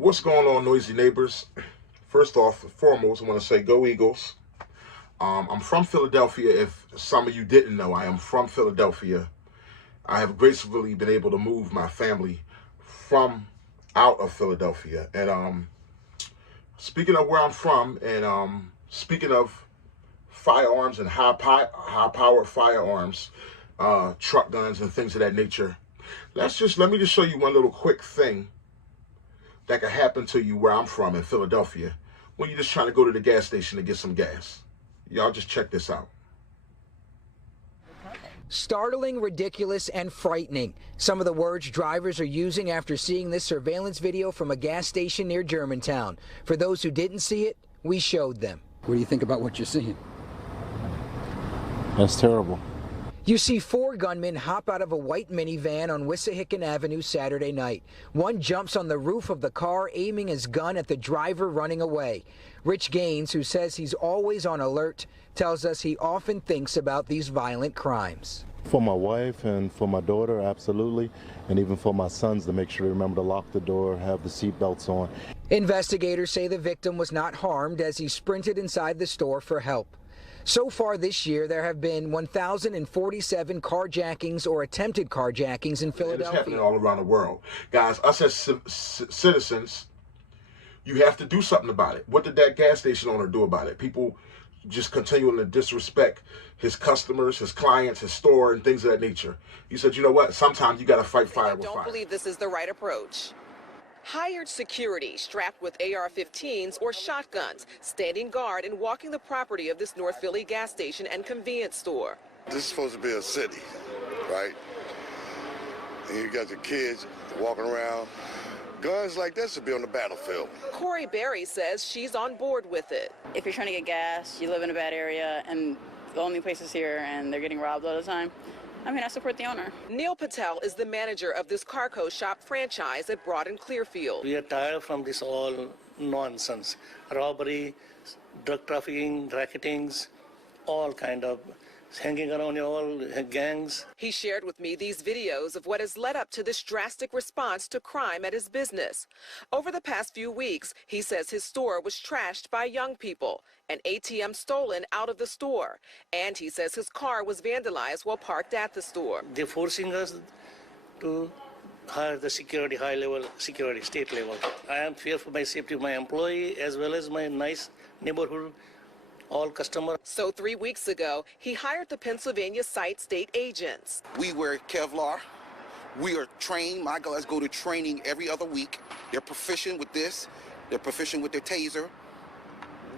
What's going on, noisy neighbors? First off and foremost, I want to say go Eagles. I'm from Philadelphia. If some of you didn't know, I am from Philadelphia. I have gracefully been able to move my family from out of Philadelphia. And speaking of where I'm from, and speaking of firearms and high-powered firearms, truck guns and things of that nature, let me just show you one little quick thing that could happen to you where I'm from in Philadelphia when you're just trying to go to the gas station to get some gas. Y'all just check this out. Startling, ridiculous, and frightening. Some of the words drivers are using after seeing this surveillance video from a gas station near Germantown. For those who didn't see it, we showed them. What do you think about what you're seeing? That's terrible. You see 4 gunmen hop out of a white minivan on Wissahickon Avenue Saturday night. One jumps on the roof of the car, aiming his gun at the driver running away. Rich Gaines, who says he's always on alert, tells us he often thinks about these violent crimes. For my wife and for my daughter, absolutely, and even for my sons to make sure they remember to lock the door, have the seat belts on. Investigators say the victim was not harmed as he sprinted inside the store for help. So far this year, there have been 1,047 carjackings or attempted carjackings in Philadelphia. It's happening all around the world. Guys, us as citizens, you have to do something about it. What did that gas station owner do about it? People just continuing to disrespect his customers, his clients, his store, and things of that nature. He said, you know what? Sometimes you got to fight fire with fire. I don't believe this is the right approach. Hired security strapped with AR-15s or shotguns, standing guard and walking the property of this North Philly gas station and convenience store. This is supposed to be a city, right? And you got your kids walking around. Guns like this should be on the battlefield. Corey Berry says she's on board with it. If you're trying to get gas, you live in a bad area, and the only place is here, and they're getting robbed all the time, I mean, I support the owner. Neil Patel is the manager of this Carco shop franchise at Broad and Clearfield. We are tired from this all nonsense. Robbery, drug trafficking, racketings, all kind of hanging around all gangs. He shared with me these videos of what has led up to this drastic response to crime at his business. Over the past few weeks, he says his store was trashed by young people, an ATM stolen out of the store, and he says his car was vandalized while parked at the store. They're forcing us to hire the security, high-level security, state level. I am fearful for my safety of my employee as well as my nice neighborhood, all customers. So 3 weeks ago, he hired the Pennsylvania site state agents. We wear Kevlar. We are trained. My guys go to training every other week. They're proficient with this. They're proficient with their taser.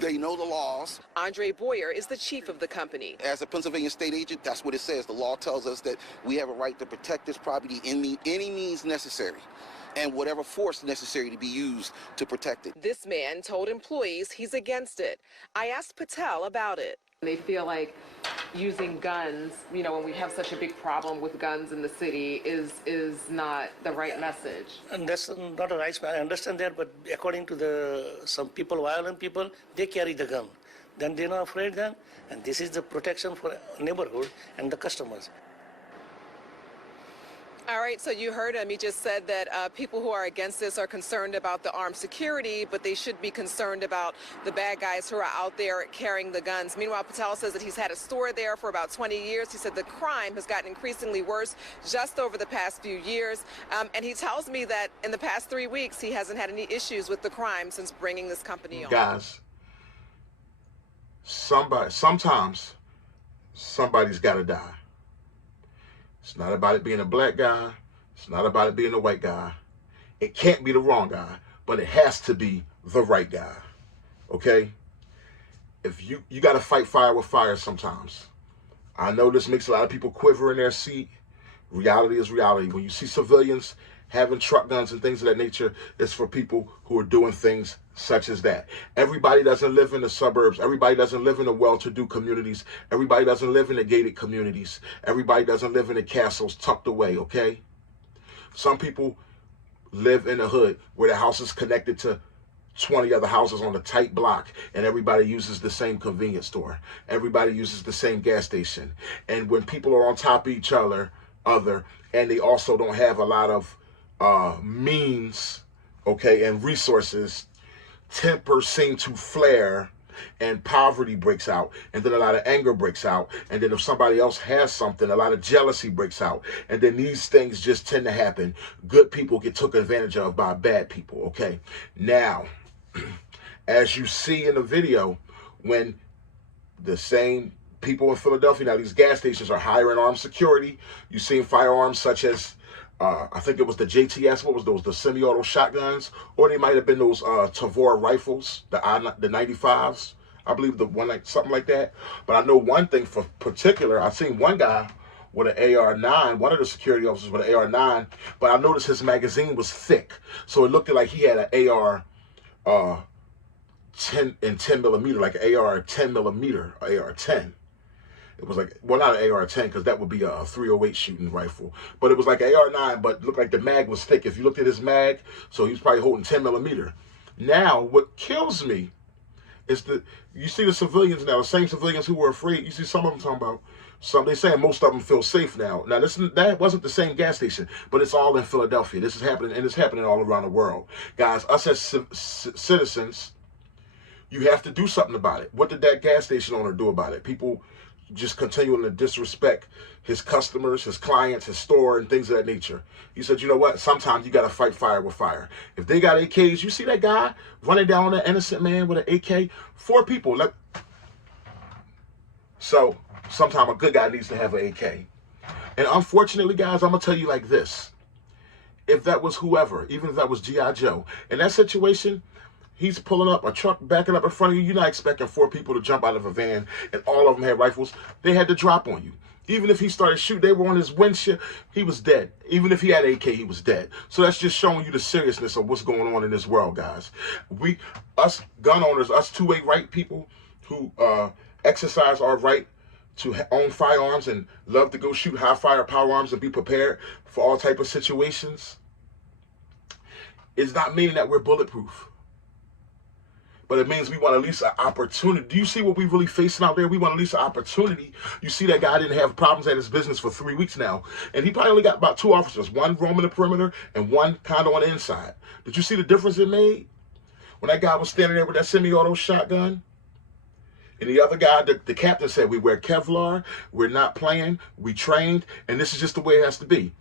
They know the laws. Andre Boyer is the chief of the company. As a Pennsylvania state agent, that's what it says. The law tells us that we have a right to protect this property in any means necessary, and whatever force necessary to be used to protect it. This man told employees he's against it. I asked Patel about it. They feel like using guns, you know, when we have such a big problem with guns in the city, is not the right message. And that's not a right. I understand that, but according to some people, violent people, they carry the gun. Then they're not afraid then, and this is the protection for neighborhood and the customers. All right, so you heard him. He just said that people who are against this are concerned about the armed security, but they should be concerned about the bad guys who are out there carrying the guns. Meanwhile, Patel says that he's had a store there for about 20 years. He said the crime has gotten increasingly worse just over the past few years. And he tells me that in the past 3 weeks, he hasn't had any issues with the crime since bringing this company on. Guys, sometimes somebody's got to die. It's not about it being a black guy. It's not about it being a white guy. It can't be the wrong guy, but it has to be the right guy. Okay? If you got to fight fire with fire sometimes. I know this makes a lot of people quiver in their seat. Reality is reality. When you see civilians having truck guns and things of that nature, it's for people who are doing things such as that. Everybody doesn't live in the suburbs. Everybody doesn't live in the well-to-do communities. Everybody doesn't live in the gated communities. Everybody doesn't live in the castles tucked away, okay? Some people live in the hood where the house is connected to 20 other houses on a tight block, and everybody uses the same convenience store. Everybody uses the same gas station. And when people are on top of each other, and they also don't have a lot of means okay, and resources, tempers seem to flare, and poverty breaks out, and then a lot of anger breaks out, and then if somebody else has something, a lot of jealousy breaks out, and then these things just tend to happen. Good people get taken advantage of by bad people, okay? Now, as you see in the video, when the same people in Philadelphia, now these gas stations are hiring armed security. You've seen firearms such as, I think it was the JTS, what was those, the semi-auto shotguns, or they might have been those Tavor rifles, the 95s, I believe the one, like something like that. But I know one thing for particular, I've seen one guy with an AR-9, one of the security officers with an AR-9, but I noticed his magazine was thick. So it looked like he had an AR 10 millimeter, like an AR 10 millimeter, AR-10. It was like, well, not an AR-10, because that would be a 308 shooting rifle. But it was like an AR-9, but it looked like the mag was thick. If you looked at his mag, so he was probably holding 10 millimeter. Now, what kills me is you see the civilians now, the same civilians who were afraid. You see some of them talking about, they saying most of them feel safe now. Now, that wasn't the same gas station, but it's all in Philadelphia. This is happening, and it's happening all around the world. Guys, us as citizens, you have to do something about it. What did that gas station owner do about it? People just continuing to disrespect his customers, his clients, his store, and things of that nature. He said, you know what? Sometimes you got to fight fire with fire. If they got AKs, you see that guy running down on that innocent man with an AK? 4 people. So sometimes a good guy needs to have an AK. And unfortunately, guys, I'm going to tell you like this. If that was whoever, even if that was G.I. Joe, in that situation, he's pulling up a truck, backing up in front of you. You're not expecting 4 people to jump out of a van and all of them had rifles. They had to drop on you. Even if he started shooting, they were on his windshield, he was dead. Even if he had AK, he was dead. So that's just showing you the seriousness of what's going on in this world, guys. Us gun owners, us two-way right people who exercise our right to own firearms and love to go shoot high-fire power arms and be prepared for all type of situations, it's not meaning that we're bulletproof. But it means we want at least an opportunity. Do you see what we're really facing out there? We want at least an opportunity. You see that guy didn't have problems at his business for 3 weeks now. And he probably only got about 2 officers, one roaming the perimeter and one kind of on the inside. Did you see the difference it made? When that guy was standing there with that semi-auto shotgun, and the other guy, the captain said, we wear Kevlar, we're not playing, we trained, and this is just the way it has to be.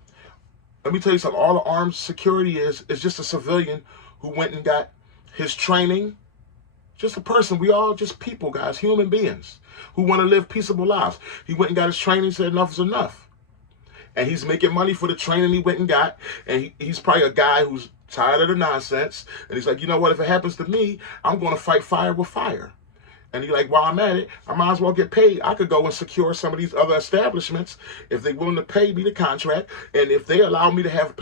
Let me tell you something. All the armed security is just a civilian who went and got his training. Just a person. We all just people, guys, human beings who want to live peaceable lives. He went and got his training, said enough is enough. And he's making money for the training he went and got. And he's probably a guy who's tired of the nonsense. And he's like, you know what, if it happens to me, I'm going to fight fire with fire. And he's like, while I'm at it, I might as well get paid. I could go and secure some of these other establishments if they're willing to pay me the contract. And if they allow me to have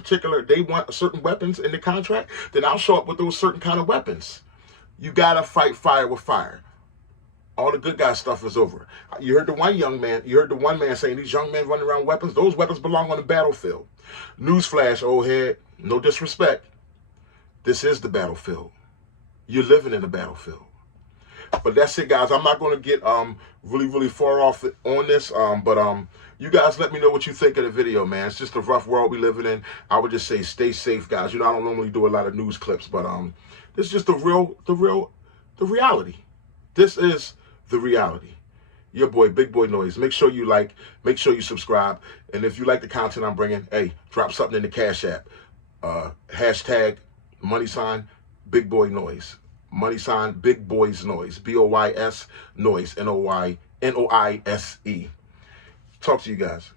they want certain weapons in the contract, then I'll show up with those certain kind of weapons. You got to fight fire with fire. All the good guy stuff is over. You heard the one man saying these young men running around with weapons. Those weapons belong on the battlefield. Newsflash, old head, no disrespect. This is the battlefield. You're living in the battlefield. But that's it, guys. I'm not going to get really far off on this. But you guys let me know what you think of the video, man. It's just a rough world we living in. I would just say stay safe, guys. You know, I don't normally do a lot of news clips, but this is just the reality. This is the reality. Your boy, Big Boy Noise. Make sure you like, make sure you subscribe. And if you like the content I'm bringing, hey, drop something in the Cash App. Hashtag # Big Boy Noise. # Big Boys Noise. BOYS Noise. NOISE. Talk to you guys.